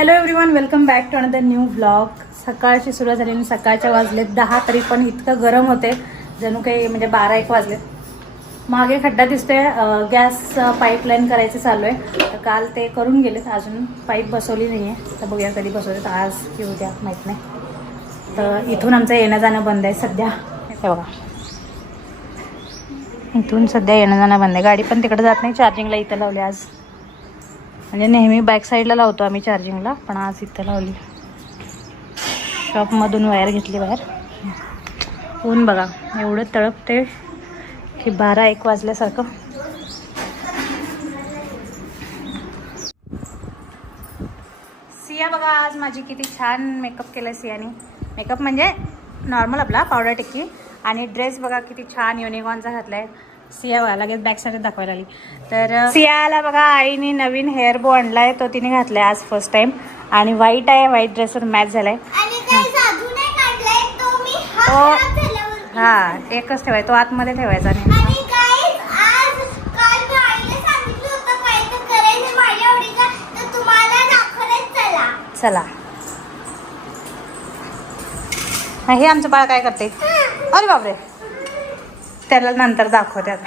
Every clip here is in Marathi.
Hello everyone welcome back to another new blog सकाळची सुरुवात झाली आणि सकाळच्या वाजलेत दहा तरी पण इतकं गरम होते. जणू काही म्हणजे बारा एक वाजलेत. मागे खड्डा दिसतोय गॅस पाईपलाईन करायचं चालू आहे. तर काल ते करून गेलेत अजून पाईप बसवली नाही आहे तर बघूया कधी बसवलेत आज की उद्या माहीत नाही. तर इथून आमचं येणं जाणं बंद आहे सध्या. हे बघा. इथून सध्या येणं जाणं बंद आहे. गाडी पण तिकडे जात नाही चार्जिंगला इथं लावली आज. म्हणजे नेहमी बॅक साईडला लावतो आम्ही चार्जिंगला पण आज इथं लावली. शॉपमधून वायर घेतली बाहेर. ऊन बघा एवढं तळपते की बारा एक वाजल्यासारखं. सिया बघा आज माझी किती छान मेकअप केलं सियाने. मेकअप म्हणजे नॉर्मल आपला पावडर टिक्की. आणि ड्रेस बघा किती छान युनिकॉर्चा घातला आहे सिया बघा लगेच बॅक साईड दाखवायला आली तर सियाला बघा आईने नवीन हेअर बो आणलाय तो तिने घातलाय आज फर्स्ट टाइम आणि व्हाईट आहे व्हाईट ड्रेसवर मॅच झालाय. तो मी हा. हा एकच ठेवायचा तो आतमध्ये ठेवायचा नाही. आणि काही आज काल मी आईला सांगितलं होतं काय तर करायचं माझ्या आवडीचा तर तुम्हाला दाखवलंच चला. चला. हा, हे आमचं बाळ काय करते? अरे बापरे. त्याला नंतर बनवतात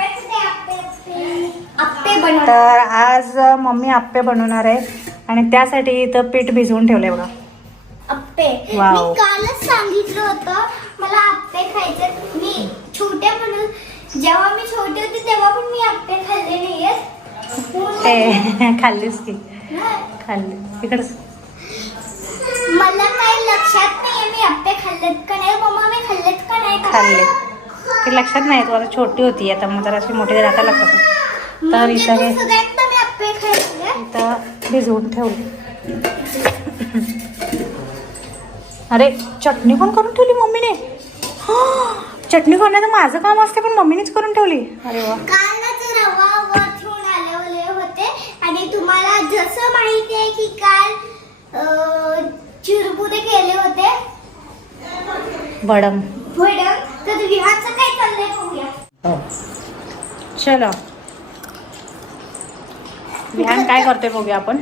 तर आज मम्मी आप्पे बनवणार आहे. आणि त्यासाठी इथं पीठ भिजवून ठेवलंय बघा. आप्पे. वाव. मी कालच सांगितलं होतं मला आप्पे खायचे मी छोटे म्हणून जेव्हा मी छोटे होते तेव्हा पण मी आप्पे खाल्ले नाहीयेत. ते खाल्लीस की. नाही. खाल्ली. तिकडच मला काही लक्षात नाहीये मी आप्पे खाल्लेत का नाही. मम्मा मी खाल्लेत का नाही? खाल्ले ते लक्षात नाही तू आता छोटी होती आता मग जरा अशी मोठी राहता लक्षात. तर इथं हे इथं भिजवून ठेवले. अरे चटणी पण करून ठेवली मम्मीने? चटणी करण्याचं माझं काम असते पण मम्मीनेच करून ठेवली. अरे वा. आणि तुम्हाला जसं माहिती आहे की काल चिरमुरे केले होते. बडम भडंग बघूया. चलो. विहान काय करतोय बघूया आपण?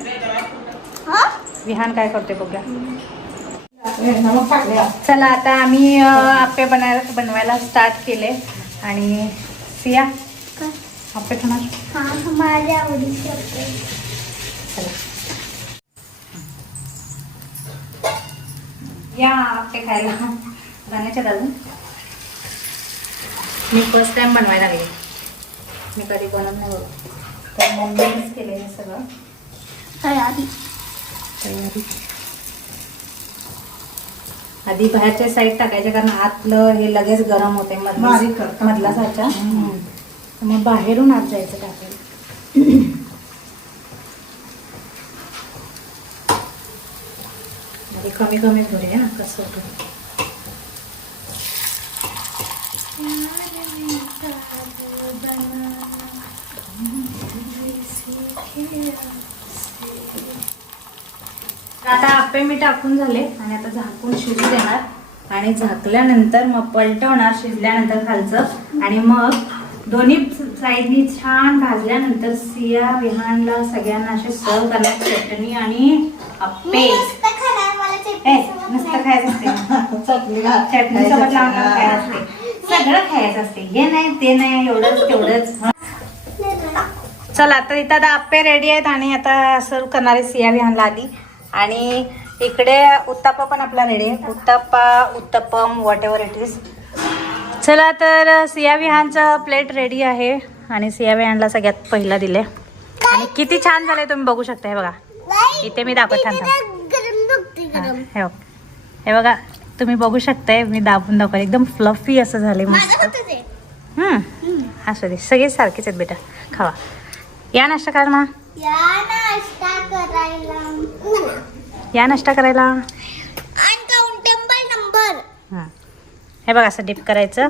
हा? विहान काय करतोय बघूया. चला आता आम्ही अ, आप्पे बनायला बनवायला स्टार्ट केले. आणि सिया आप्पे खाणार? हा या आप्पे खायला. गाण्याच्या अजून मी फर्स्ट टाइम बनवायला लागले मी कधी बनवत नाही बघ तर मम्मीनेच केले हे सगळं. तयारी. तयारी. आधी बाहेरच्या साईड टाकायचे कारण आतलं हे लगेच गरम होते. मधला. साचा. मग बाहेरून आत जायचं टाकायला. कमी कमी भरूया ना कसं होतं. आता आप्पे मी टाकून झाले आणि आता झाकून शिजू देणार. आणि झाकल्यानंतर मग पलटवणार शिजल्यानंतर खालचं. आणि मग दोन्ही साईडनी छान भाजल्यानंतर सिया विहानला सगळ्यांना असे सर्व करणार चटणी आणि आप्पे. मी नुसतं खायचं असते. चटणी घाल. चटणी सोबत लावून लावून खायचं असते. सगळं खायचं असते. हे नाही ते नाही एवढंच तेवढंच. चला आता इथं आता आप्पे रेडी आहेत आणि आता सर्व करणारे सिया विहानला आधी. आणि इकडे उत्तापा पण आपला रेडी आहे. Uttapa uttapam whatever it is चला तर सिया विहानचं प्लेट रेडी आहे. आणि सिया विहानला सगळ्यात पहिला दिले आणि किती छान झाले तुम्ही बघू शकता हे बघा. इथे मी दाखवत थांबतो. हा, गरम हे बघ. बघा तुम्ही बघू शकताय मी दाबून दाखवले. एकदम फ्लफी असं झाले माझं मस्त असू दे सगळे सारखेच आहेत बेटा. खावा. या नाश्ता करा ना. या नाश्ता करायला. हं. हे बघा असं डिप करायचं.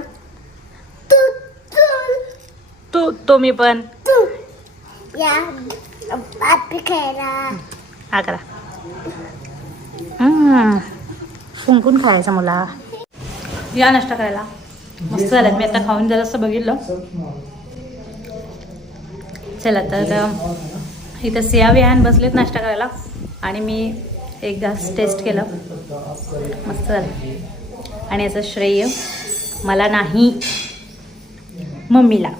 तू तू मी पण. हा करा. फुंकून खायचं मला. या नाश्ता करायला. मस्त झालं. मी आता खाऊन जरा असं बघितलं. चला तर इथं सिया विहान बसलेत नाश्ता करायला. आणि मी एकदा टेस्ट केलं. मस्त झालं. आणि याचं श्रेय मला नाही. मम्मीला.